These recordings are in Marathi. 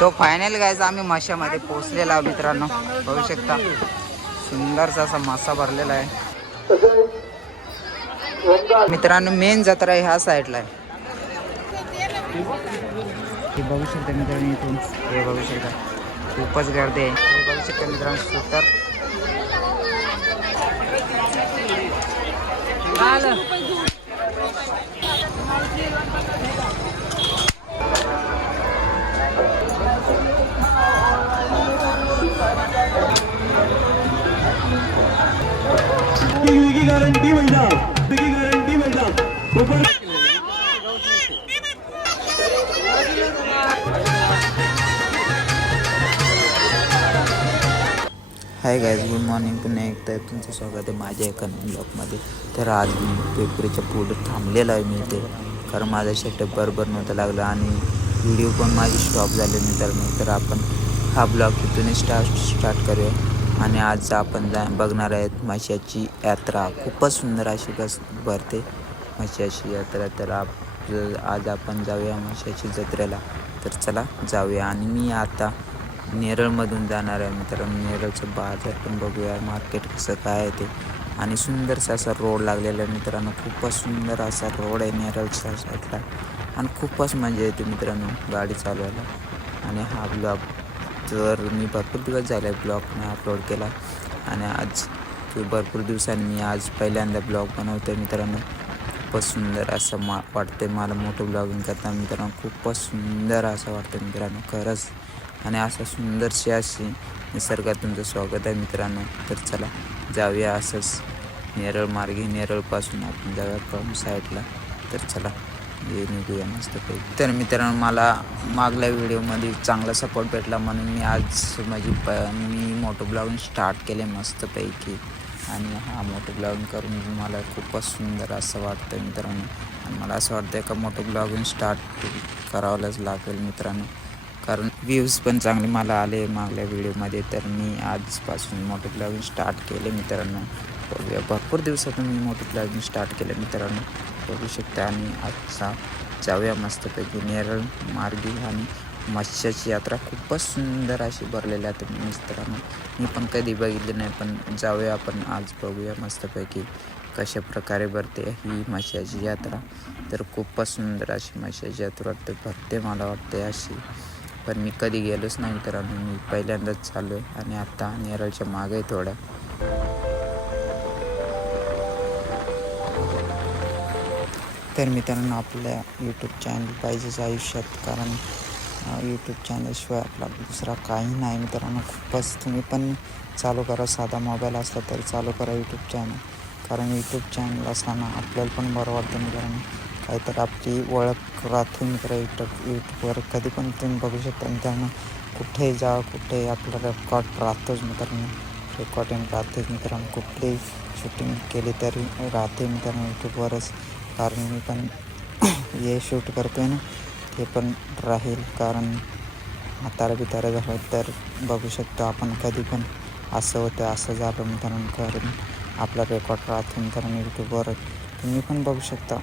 तो फायनल गायचा आम्ही माशामध्ये पोहोचलेला आहोत मित्रांनो. बघू शकता सुंदरसा असा मासा भरलेला आहे मित्रांनो. मेन जत्रा ह्या साईडला आहे. हे बघू शकता मित्रांनो, इथून हे बघू शकता खूपच गर्दी आहे. हे बघू शकता मित्रांनो शूटर. गॅरंटी मैदान, गॅरंटी मैदान. Hi guys, good morning. पुन्हा एकदा तुमचं स्वागत आहे माझ्या एका ब्लॉगमध्ये. तर आज मी पेपरीच्या पुढे थांबलेलो आहे मी इथे, कारण माझा सेटअप बरोबर नव्हतं लागलं आणि व्हिडिओ पण माझी स्टॉप झाले मित्रांनो. तर आपण हा ब्लॉग इथून स्टार्ट करूया. आणि आज आपण बघणार आहेत माशाची यात्रा. खूपच सुंदर अशी भरते माशाची यात्रा. तर आज आपण जाऊया माशाची जत्रेला. तर चला जाऊया. आणि मी आता नेरळमधून जाणार आहे मित्रांनो. नेरळचं बाजार पण बघूया, मार्केट कसं काय आहे ते. आणि सुंदरसा असा रोड लागलेला आहे मित्रांनो. खूपच सुंदर असा रोड आहे नेरळच्या साईडला आणि खूपच मजा येते मित्रांनो गाडी चालवायला. आणि हा ब्लॉग तर मी भरपूर दिवस झाले ब्लॉग नाही अपलोड केला आणि आज भरपूर दिवसांनी मी आज पहिल्यांदा ब्लॉग बनवतो आहे मित्रांनो. खूपच सुंदर असं वाटतं मला मोठं ब्लॉगिंग करता मित्रांनो. खूपच सुंदर असं वाटतं मित्रांनो खरंच. आणि असं सुंदरशी अशी निसर्गात तुमचं स्वागत आहे मित्रांनो. तर चला जाऊया असंच नेरळ मार्गे. नेरळपासून आपण जाऊया कम साईडला. तर चला हे निघूया मस्तपैकी. तर मित्रांनो मला मागल्या व्हिडिओमध्ये चांगला सपोर्ट भेटला म्हणून मी आज मी मोठं ब्लॉगिंग स्टार्ट केले मस्तपैकी. आणि हा मोठं ब्लॉगिंग करून मला खूपच सुंदर असं वाटतं मित्रांनो. आणि मला असं वाटतं का मोठं ब्लॉगिंग स्टार्ट करावंच लागेल मित्रांनो, कारण व्ह्यूज पण चांगले मला आले मागल्या व्हिडिओमध्ये. तर मी आजपासून मोठं ब्लॉगिंग स्टार्ट केले मित्रांनो. बघूया, भरपूर दिवसातून मी मोठं ब्लॉगिंग स्टार्ट केलं मित्रांनो, बघू शकता. आणि आजचा जाऊया मस्तपैकी नेरळ मार्गी. आणि मत्स्याची यात्रा खूपच सुंदर अशी भरलेली आहे मित्रांनो. मी पण कधी बघितली नाही, पण जाऊया आपण आज बघूया मस्तपैकी कशा प्रकारे भरते ही मत्स्याची यात्रा. तर खूपच सुंदर अशी मत्स्याची यात्रा भरते मला वाटते अशी. पण मी कधी गेलोच नाही मित्रांनो, मी पहिल्यांदाच चाललो आहे. आणि आता नेरळच्या मागे थोडं. तर मित्रांनो आपल्या यूट्यूब चॅनल पाहिजेच आयुष्यात, कारण यूट्यूब चॅनलशिवाय आपला दुसरा काही नाही मित्रांनो. खूपच तुम्ही पण चालू करा, साधा मोबाईल असला तरी चालू करा यूट्यूब चॅनल. कारण यूट्यूब चॅनल असताना आपल्याला पण बरं वाटतं मित्रांनो. काहीतरी आपली ओळख राहते मित्र. यूट्यूबवर कधी पण तुम्ही बघू शकता मित्रांनो. कुठेही जा, कुठेही आपलं रेकॉर्ड राहतोच मित्रांनो. रेकॉर्डिंग राहतेच मित्रांनो. कुठलीही शूटिंग केली तरी राहते मित्रांनो यूट्यूबवरच. कारण मी पण हे शूट करतो आहे ना, ते पण राहील. कारण म्हातारा झालं तर बघू शकतो आपण कधी पण असं होतं असं झालं मित्रांनो. कारण आपला रेकॉर्ड राहतो मित्रांनो यूट्यूबवर. तुम्ही पण बघू शकता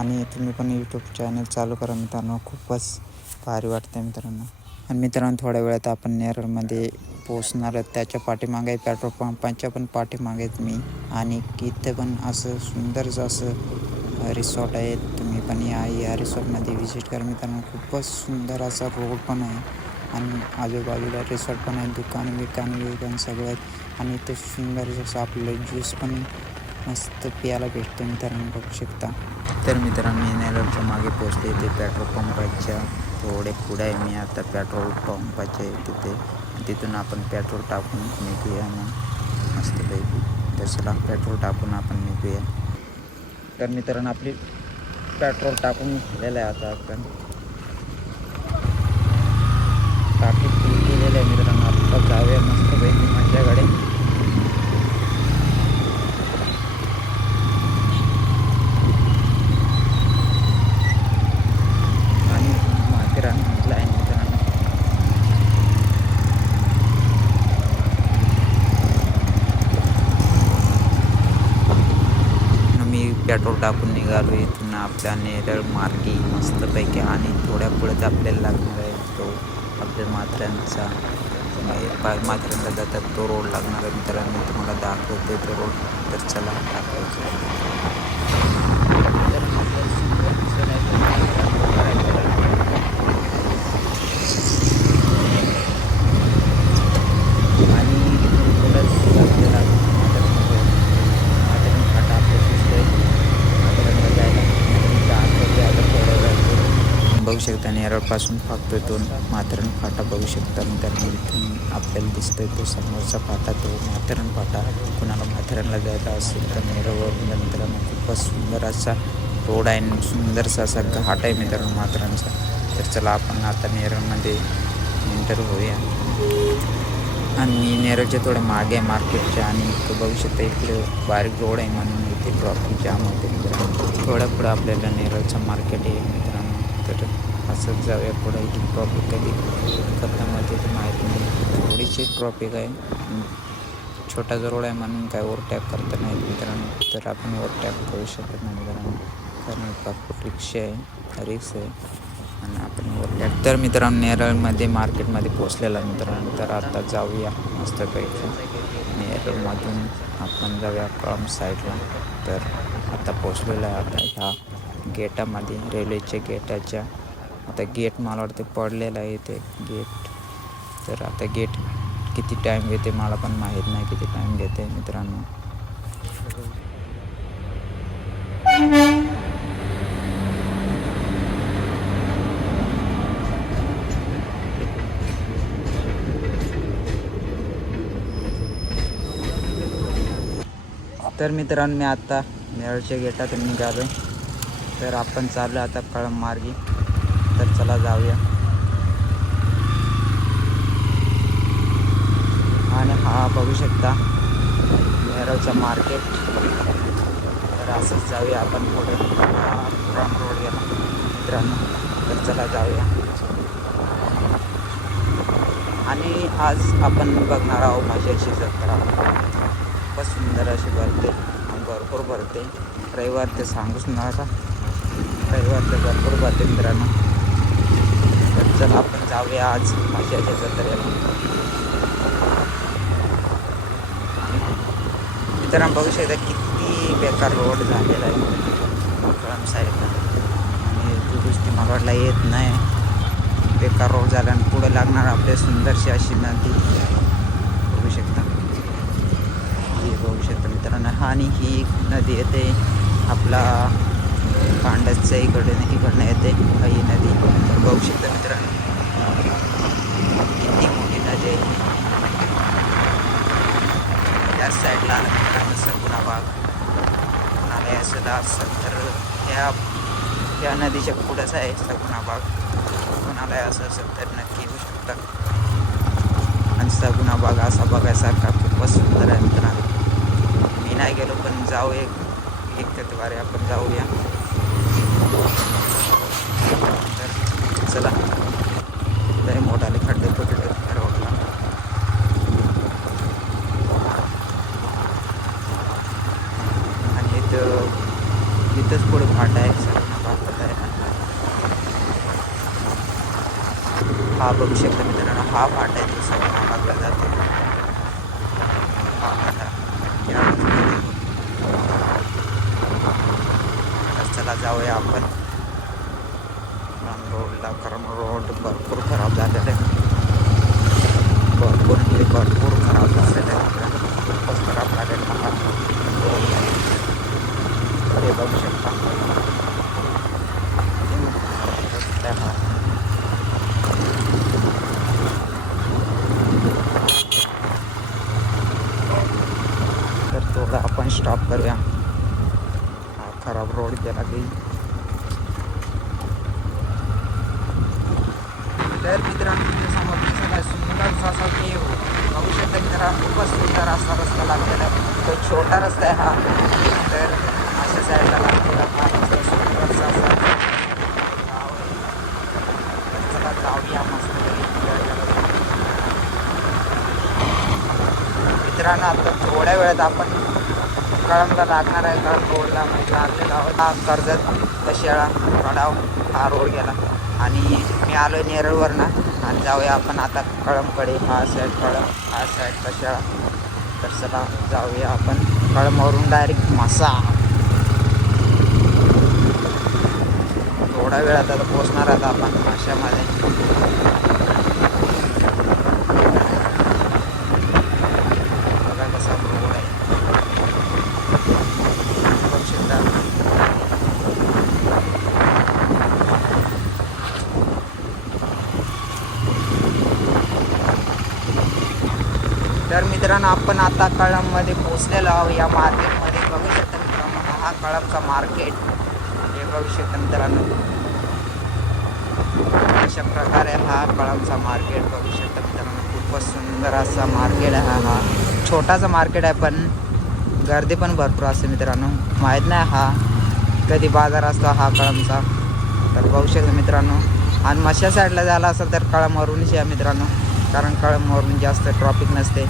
आणि तुम्ही पण यूट्यूब चॅनल चालू करा मित्रांनो. खूपच भारी वाटतं मित्रांनो. आणि मित्रांनो थोड्या वेळात आपण नेरळमध्ये पोचणार आहे. त्याच्या पाठीमागे पेट्रोल पंपाच्या पण पाठीमागेच मी. आणि इथे पण असं सुंदरचं असं रिसॉर्ट आहे. तुम्ही पण या रिसॉर्टमध्ये व्हिजिट करा मित्रांनो. खूपच सुंदर असा रोड पण आहे आणि आजूबाजूला रिसॉर्ट पण आहे. दुकान सगळं आहेत. आणि इथे सुंदर जसं आपलं ज्यूस पण मस्त पियाला भेटते मित्रांनो, बघू शकता. तर मित्रांनो मी नेरळच्या मागे पोचले. ते पेट्रोल पंपाच्या थोडे पुढे आहे मी आता. पेट्रोल पंपाचे तिथून आपण पेट्रोल टाकून निघूया मग मस्तपैकी. तर चला पेट्रोल टाकून आपण निघूया. तर मित्रांनो आपली पेट्रोल टाकून झालेलं आहे आता. आपण टाकी फुल केलेलं आहे मित्रांनो. आता जाऊया मस्तपैकी माझ्याकडे. आणि माथेरान म्हटलं आहे मित्रांनो. मी पेट्रोल टाकून निघालो इथून आपल्या नेरळ मार्गी मस्तपैकी. आणि थोड्या पुढेच आपल्याला लागणार आहे तो आपल्या माथ्यांचा माथ्यांना जातात तो रोड लागणार आहे मित्रांनो. तुम्हाला दाखवते तो रोड. तर चला दाखवतो. आणि थोडंच आपल्याला माथेरान फाटा आपलं दिसतोय. माथेरानला जायला थोड्या वेळ बघू शकता. नेरळपासून फाटतोय तो माथेरान फाटा बघू शकता मित्रांनो. इथून आपल्याला दिसतोय तो समोरचा फाटा, तो माथेरान फाटा. कुणाला माथेरानला जायला असेल तर नेरळवर मित्रांनो खूपच सुंदर असा रोड आहे आणि सुंदरसा असा घाट आहे मित्रांनो माथेरानचा. तर चला आपण आता नेरळमध्ये एंटर होऊया. आणि मी नेरळच्या थोड्या मागे आहे मार्केटच्या. आणि इथं बघू शकता इकडे बारीक रोड आहे म्हणून इथे ट्रॉफिक जाम होते मित्रांनो. थोड्या पुढं आपल्याला नेरळचं मार्केट आहे मित्रांनो. तर असंच जाऊया पुढं. इथे ट्रॉफिक कधी खतम होते ते माहीत नाही. थोडीशी ट्रॉफिक आहे. छोटाचा रोड आहे म्हणून काय ओव्हरटॅक करता नाही मित्रांनो. तर आपण ओव्हरटॅक करू शकत नाही मित्रांनो, कारण भरपूर रिक्षा आहे, रिक्षा आहे आणि आपण ओव्हरटॅक. तर मित्रांनो नेरळमध्ये मार्केटमध्ये पोचलेला मित्रांनो. तर आता जाऊया मस्तपैकी नेरळमधून आपण जाऊया कळंब साईडला. तर आता पोचलेलं आहे आता ह्या गेटामध्ये, रेल्वेच्या गेटाच्या. आता गेट मला वाटते पडलेलं आहे ते गेट. तर आता गेट किती टाईम घेते मला पण माहीत नाही किती टाईम घेते मित्रांनो. तर मित्रांनो मी आता नेरळच्या गेटातून निघालो. तर आपण चाललो आता कळंब मार्गी. तर चला जाऊया. आणि हा बघू शकता नेरळचं मार्केट. तर असंच जाऊया आपण पुढे. कळंब रोड गेला मित्रांनो. तर चला जाऊया. आणि आज आपण बघणार आहोत म्हशीची जत्रा. खूपच सुंदर अशी भरते, भरपूर भरते. रविवार ते सांगूच नका, रविवार ते भरपूर भरते मित्रांनो. तर चला आपण जाऊया आज म्हशीच्या जत्रेला. मित्रांनो बघू शकता किती बेकार रोड झालेला आहे कळंब साईडला. आणि ती गोष्टी मला वाटला येत नाही. बेकार रोड झाला आणि पुढे लागणार आपले सुंदरशी अशी नदी बघू शकता. ही बघू शकता मित्रांनो. आणि ही नदी येते आपला पांडसच्या इकडनं येते ही नदी. तर बघू शकता मित्रांनो किती मोठी नदी आहे. त्या साईडला आलं मित्रांनो सगुणा बाग. कुणाला असं असेल तर ह्या नदीच्या पुढंच आहे सगुणा बाग. कोणाला असं असेल तर नक्की येऊ शकता. आणि सगुणा बाग असा बघायसारखा खूपच सुंदर आहे मित्रांनो. मी नाही गेलो पण जाऊ एक त्याद्वारे आपण जाऊया. तर चला. लय मोठाले खड्डे पडले रोडला. आणि इथंच पुढे फाटा आहे सगुणा बाग आहे. हा बघू शकता मित्रांनो हा फाटा आहे तो सगुणा बागला जातो. हा फाटा चला जाऊया आपण रोडला. कारण रोड भरपूर खराब झालेला आहे. भरपूर खराब झालेला आहे. खूपच खराब झालेला हा रोड. हे बघू शकता हा. तर थोडा आपण स्टॉप करूया. हा खराब रोड गेला की. तर मित्रांनो तुमच्यासमोर सगळ्यात सुंदर असा व्ह्यू बघू शकता मित्रांनो. खूपच सुंदर असा रस्ता लागलेला आहे. तो छोटा रस्ता आहे हा. तर अशा साईडला लागलेला हा रस्ता सुंदरसा असा गाव आहे. तर चला जाऊया मस्त मित्रांनो. आता थोड्या वेळात आपण कळंबला लागणार आहे. कळंब रोडला म्हणजे लागलेला आहोत. हा कर्जत दशेळा कडाव हा रोड गेला. आणि मी आलो नेरळवरनं आणि जाऊया आपण आता कळमकडे. हा साईड कळम, हा साईड कशाळा. तर चला जाऊया आपण कळमवरून डायरेक्ट मासा. थोडा वेळात आता पोचणार आता आपण माशामध्ये. बघा कसा रोड आहे बघू शकता. तर मित्रांनो आपण आता कळममध्ये पोचलेलो आहोत. या मार्केटमध्ये बघू शकता मित्रांनो, हा कळमचा मार्केट. हे बघू शकता मित्रांनो, अशा प्रकारे हा कळमचा मार्केट बघू शकता मित्रांनो. खूपच सुंदर असा मार्केट आहे. हा छोटासा मार्केट आहे पण गर्दी पण भरपूर असते मित्रांनो. माहीत नाही हा कधी बाजार असतो हा कळमचा. तर बघू शकता मित्रांनो. आणि मशा साईडला झाला असेल तर कळमवरूनच या मित्रांनो, कारण कळमवरून जास्त ट्रॉफिक नसते.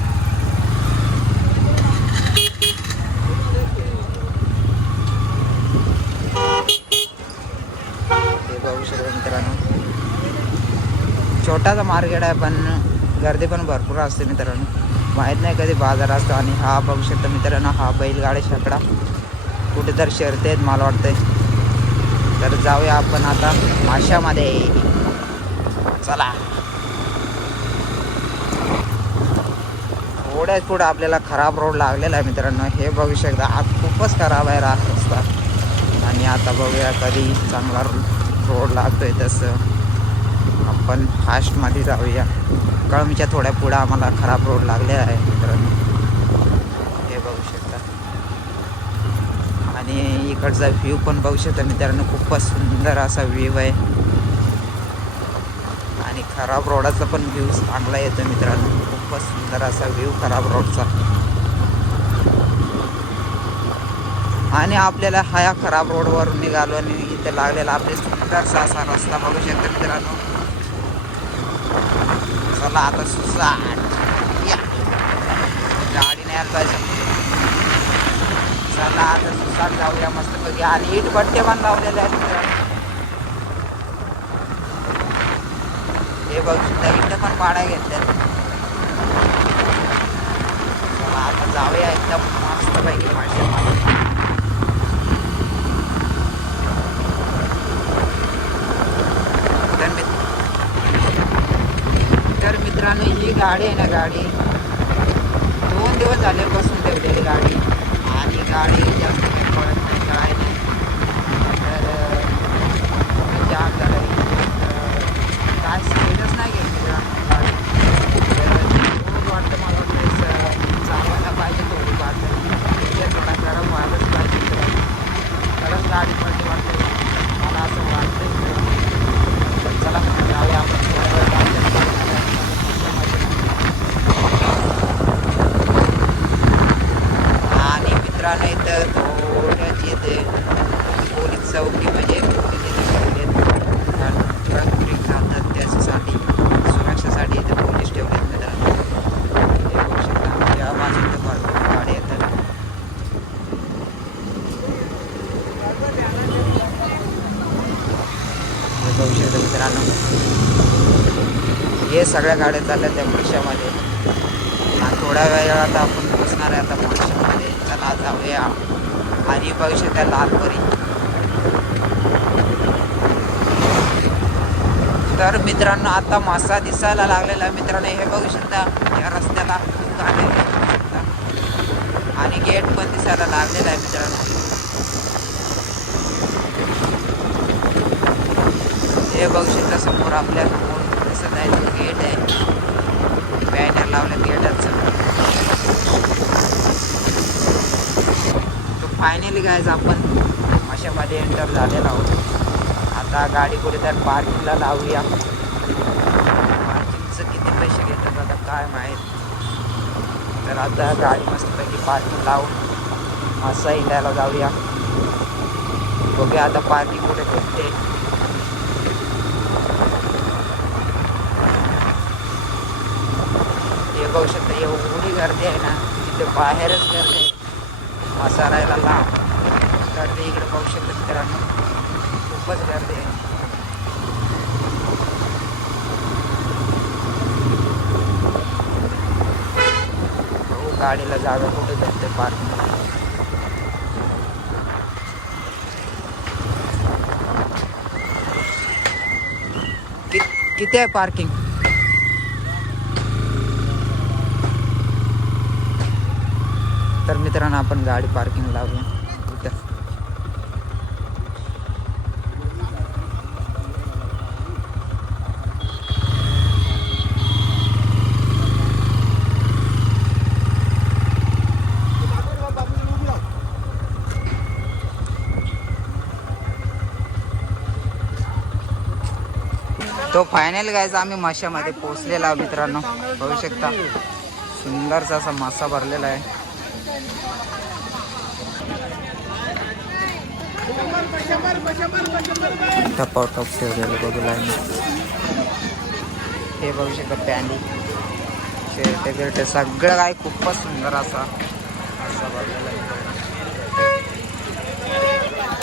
हे बघू शकता मित्रांनो, छोटासा मार्केट आहे पण गर्दी पण भरपूर असते मित्रांनो. माहीत नाही कधी बाजार असतो. आणि हा बघू शकता मित्रांनो, हा बैलगाडी छकडा कुठेतरी शर्ती आहेत मला वाटतंय. तर जाऊया आपण आता माशामध्ये. चला थोड्याच पुढे आपल्याला खराब रोड लागलेला आहे मित्रांनो. हे बघू शकता आज खूपच खराब आहे रस्ता. आणि आता बघूया कधी चांगला रोड लागतोय तसं आपण फास्टमध्ये जाऊया. कळमच्या थोड्या पुढं आम्हाला खराब रोड लागलेला आहे मित्रांनो. हे बघू शकता. आणि इकडचा व्ह्यू पण बघू शकता मित्रांनो, खूपच सुंदर असा व्ह्यू आहे. आणि खराब रोडाचा पण व्ह्यू चांगला येतो मित्रांनो. खूपच सुंदर असा व्ह्यू खराब रोडचा. आणि आपल्याला हा खराब रोडवरून निघालो आणि इथे लागलेला आपले सुंदरसा असा रस्ता बघू शकता मित्रांनो. चला आता सुसाट या गाडी नाही आला पाहिजे. चला आता सुसाट जाऊया मस्तपैकी. आणि इट भट्टे पण लावलेले आहेत मित्रांनो. हे बघू शकता इथं पण भाड्या घेतल्यात. चला आता जाऊया एकदम मस्तपैकी माशामध्ये. तर मित्रांनो ही गाडी आहे ना, गाडी 2 दिवस झाले बसून ठेवलेली गाडी. आणि गाडी जास्त काही पळत नाही काय नाही. तर जाम झालं काय स्पीडच नाही घेत मित्रांनो गाडी. खूप वाटतं मला वाटतं चालवायला पाहिजे थोडीफार. त्याला गरम व्हायलाच पाहिजे मित्रांनो. खरंच गाडी पडली वाटते मला असं वाटतं. चला जाऊया आपण आणि मित्रांनो इथं थोड्याच येते पोलीस चौकी म्हणजे ट्रक ब्रेक राहतात त्याच्यासाठी सुरक्षेसाठी इथे पोलीस ठेवलेत मित्रांनो. हे बघू शकता या बाजूला भरपूर गाडी येतात. हे बघू शकता मित्रांनो, हे सगळ्या गाड्या चालल्या त्या माशामध्ये. आणि थोड्या वेळात आपण पोचणार आहे आता माशामध्ये. चला जाऊया. आणि बघू शकता लालपरी. तर मित्रांनो आता मासा दिसायला लागलेला आहे मित्रांनो. हे बघू शकता या रस्त्याला खूप गाड्या बघू शकता. आणि गेट पण दिसायला लागलेला आहे मित्रांनो. हे बघू शकता समोर आपल्या दिसत आहे तो गेट आहे. बॅनर लावलं गेटाचं. तो फायनली गायज आपण माशामध्ये एंटर झालेला आहोत. आता गाडी कुठेतरी पार्किंगला लावूया. पार्किंगचं किती पैसे घेतात आता काय माहीत. तर आता गाडी मस्तपैकी पार्किंग लावून मासा हिंडायला जाऊया. बघूया आता पार्किंग कुठे भेटते. हे बघू शकता एवढी गर्दी आहे ना, तिथे बाहेरच गर्दी आहे. मसारायला लांब गर्दी इकडे बघू शकता मित्रांनो, खूपच गर्दी आहे. गाडीला जागा कुठे भेटते पार्किंग. किती आहे पार्किंग? तर मित्रांनो आपण गाडी पार्किंग लावूया इथं. तो फायनल गायच आम्ही माशामध्ये पोहोचलेला आहोत मित्रांनो. बघू शकता सुंदरसा असा मासा भरलेला आहे. टपाव टप ठेवलेलं बघू लागेल. हे बघू शकता पॅन्डी शेरटे बिरटे सगळं काय खूपच सुंदर असा भरलेला आहे.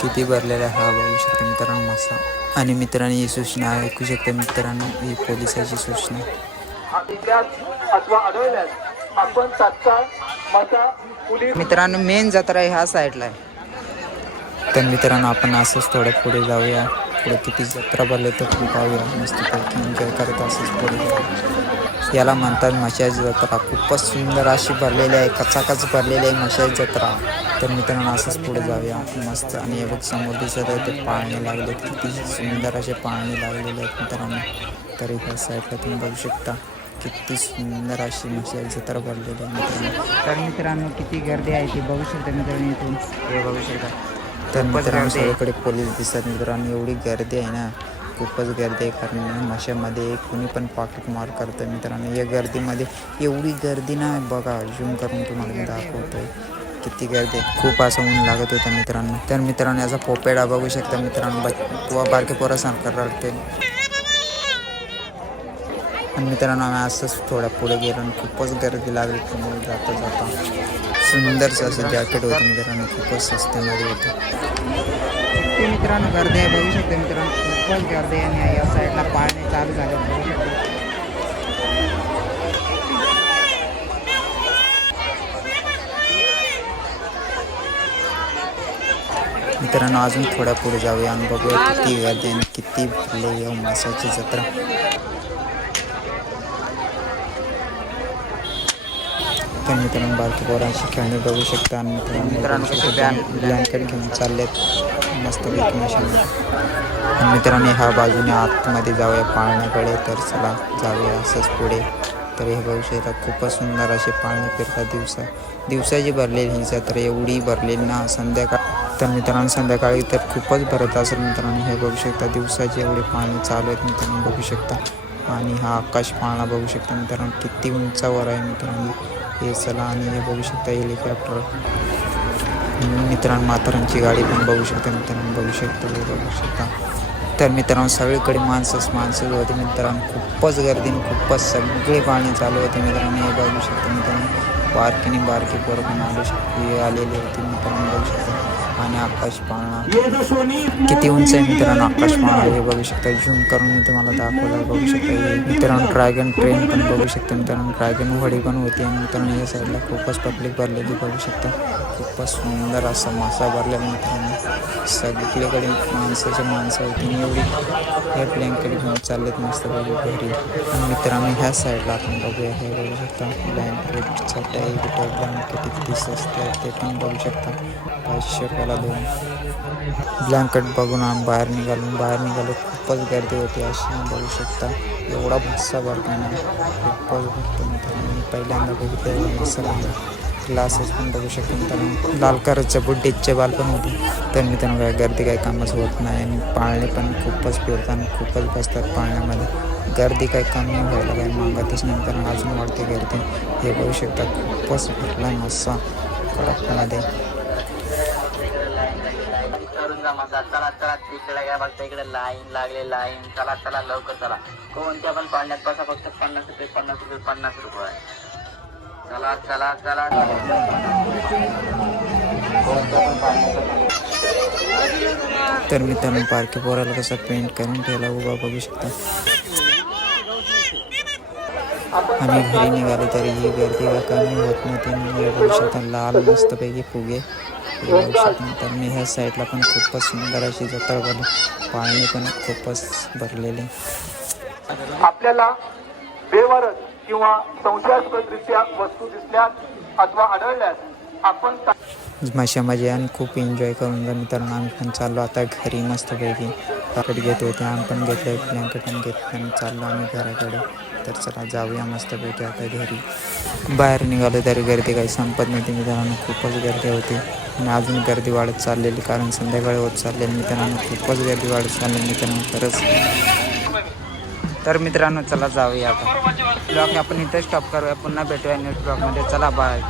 किती भरलेला आहे हा बघू शकता मित्रांनो मासा. आणि मित्रांनो ही सूचना ऐकू शकता मित्रांनो, ही पोलिसाची सूचना. मित्रांनो मेन जत्रा ह्या साईडला आहे. तर मित्रांनो आपण असंच थोडं पुढे जाऊया. पुढे किती जत्रा भरले तर पाहूया. मस्तपैकी एन्जॉय करत असंच पुढे जाऊया. याला म्हणतात मशाची जत्रा. खूपच सुंदर अशी भरलेली आहे, कचाकच भरलेली आहे मशाची जत्रा. तर मित्रांनो असंच पुढे जाऊया मस्त. आणि हे बघ समोर दिसत आहे ते पाळणे लागले, किती सुंदर असे पाळणे लागलेले आहेत मित्रांनो. तर ह्या साईडला तुम्ही बघू शकता किती सुंदर अशी मशाची जत्रा भरलेली आहे मित्रांनो. तर मित्रांनो किती गर्दी आहे ती बघू शकता मित्रांनो इथून. हे बघू शकता. तर मित्रांनो सगळीकडे पोलीस दिसतात मित्रांनो. एवढी गर्दी आहे ना, खूपच गर्दी आहे. कारण माशामध्ये कुणी पण पॉकेट मार करतं मित्रांनो. या गर्दीमध्ये एवढी गर्दी ना बघा, झूम करून तुम्हाला मी दाखवतोय किती गर्दी आहे. खूप असं ऊन लागत होतं मित्रांनो. तर मित्रांनो याचा पोपेडा बघू शकता मित्रांनो. बारके पोरासारखं रडते. आणि मित्रांनो आम्ही असंच थोडा पुढे गेलो आणि खूपच गर्दी लागली. त्यामुळे जाता जाता सुंदरचं असं जॅकेट होतं मित्रांनो, खूपच स्वस्तामध्ये होतं. किती मित्रांनो गर्दी आहे बघू शकता मित्रांनो, खूपच गर्दी आहे. आणि या साईडला पाळणे चालू झाले बघू शकता. मित्रांनो अजून थोड्या पुढे जाऊया आणि बघूया किती गर्दी आणि किती भरले या माशाची जत्रा. तर मित्रांनो बारकी पोरांची खेळणी बघू शकता. आणि मित्रांनो ब्लँकेट घेऊन चाललेत मस्तपैकी माशांना. आणि मित्रांनो ह्या बाजूने आतमध्ये जाऊया पाळण्याकडे. तर चला जाऊया असंच पुढे. तर हे बघू शकता खूपच सुंदर असे पाळणे फिरतात. दिवसाची भरलेली ही जत्रा एवढी भरलेली ना संध्याकाळ. तर मित्रांनो संध्याकाळी तर खूपच भरत असेल मित्रांनो. हे बघू शकता दिवसाचे एवढे पाळणे चालू आहेत मित्रांनो बघू शकता. आणि हा आकाश पाळणा बघू शकता मित्रांनो किती उंचावर आहे मित्रांनो हे. चला आणि हे बघू शकता हेलिकॉप्टर मित्रांनो. म्हातारांची गाडी पण बघू शकता मित्रांनो बघू शकता. तर मित्रांनो सगळीकडे माणसंच होते मित्रांनो. खूपच गर्दी खूपच सगळे पाणी चालू होते मित्रांनो. हे बघू शकता मित्रांनो बारकी पोरं पण आलेले होते मित्रांनो बघू शकता. आणि आकाश पाळणा किती उंच आहे मित्रांनो आकाश पाळणा. हे बघू शकता झूम करून मी तुम्हाला दाखवलं बघू शकता. मित्रांनो ड्रॅगन ट्रेन पण बघू शकता मित्रांनो. ड्रॅगन होडी पण होती. आणि मित्रांनो या साईडला खूपच पब्लिक भरलेली बघू शकता. खूपच सुंदर असा मासा भरलेला मित्रांनो. सगळीकडे माणसं होती. एवढी हे ब्लँकेट घेऊन चाललेत मस्त बघू घरी. आणि मित्रांनो ह्या साईडला आपण बघूया. हे बघू शकता ब्लँकेट चटई ब्लँकेट किती स्वस्त आहे ते पण बघू शकता. 500 रुपयाला 2 ब्लँकेट बघून आम्ही बाहेर निघालो. खूपच गर्दी होती अशी बघू शकता. एवढा भस्सा भरतो ना खूपच भरतो मित्रांनो. मी पहिल्यांदा बघितलं एवढा मसाला. ग्लासेस पण बघू शकतो मित्रांनो. लाल कलरचे बुड्डीचे बाल पण होते. तर मित्रांनो काय गर्दी काही कामच होत नाही. आणि पाळणे पण खूपच फिरतात खूपच बसतात पाळण्यामध्ये. गर्दी काही कमी व्हायला काही मागतच नाही मित्रांनो. अजून वाढते गर्दी. हे बघू शकता खूपच भरला मस्सा कडकमध्ये. चला तिकडे काय बघता इकडे लाईन लागले लाईन. चला लवकर चला. कोणत्या पण पाळण्यात बसा फक्त 50 रुपये. चला तर मित्रांनो बारकी पोराला कसा पेंट करून ठेवला उभा बघू शकता. आम्ही घरी निघालो तरी ही गर्दी काय कमी होत नव्हती आणि या वर्षात लाल मस्तपैकी फुगे हे बघू शकतो. तर मी ह्या साईडला पण खूपच सुंदर अशी जत्रा बनव पाळणे पण खूपच भरलेले. आपल्याला बेवारस किंवा संशयास्पदरित्या वस्तू दिसल्यास अथवा आढळल्यास आपण मजा मजा आणि खूप एन्जॉय करून मित्रांनो आम्ही पण चाललो आता घरी मस्तपैकी. ब्लँकेट घेत होते आम्ही पण घेतले ब्लँकेट पण घेतले आणि चाललो आम्ही घराकडे. तर चला जाऊया मस्तपैकी आता घरी. बाहेर निघालो तरी गर्दी काही संपत नव्हती मित्रांनो, खूपच गर्दी होती आणि अजून गर्दी वाढत चाललेली कारण संध्याकाळी होत चाललेली मित्रांनो. खूपच गर्दी वाढत चाललेली मित्रांनो खरंच. तर मित्रांनो चला जाऊया आता ब्लॉग आपण इथे स्टॉप करूया. पुन्हा भेटूया नेक्स्ट ब्लॉगमध्ये. चला बाय.